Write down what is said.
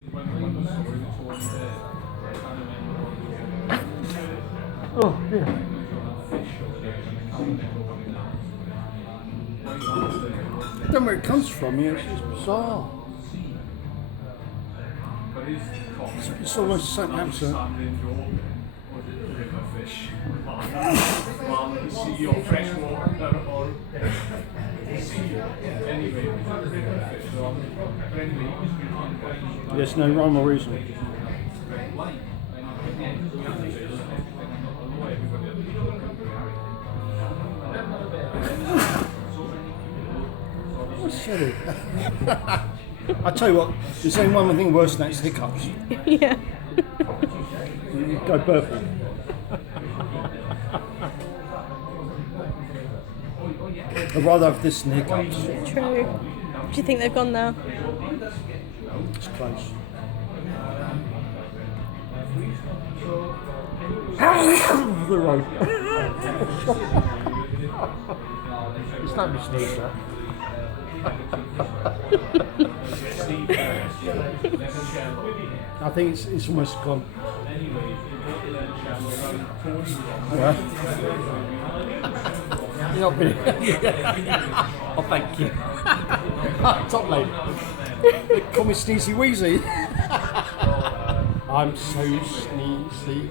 Oh, yeah. I don't know where it comes from, yeah, it's bizarre. It's almost the same accent. There's no rhyme or reason. What's silly? I tell you what, there's only one thing worse than that, it's hiccups. Yeah. You go purple. I'd rather have this than hiccups. True. Do you think they've gone now? It's close. The road. It's not me sneeze, I think it's almost gone. Yeah. You're not really. Oh, thank you. Top lane. They call me Sneezy Weezy. I'm so sneezy.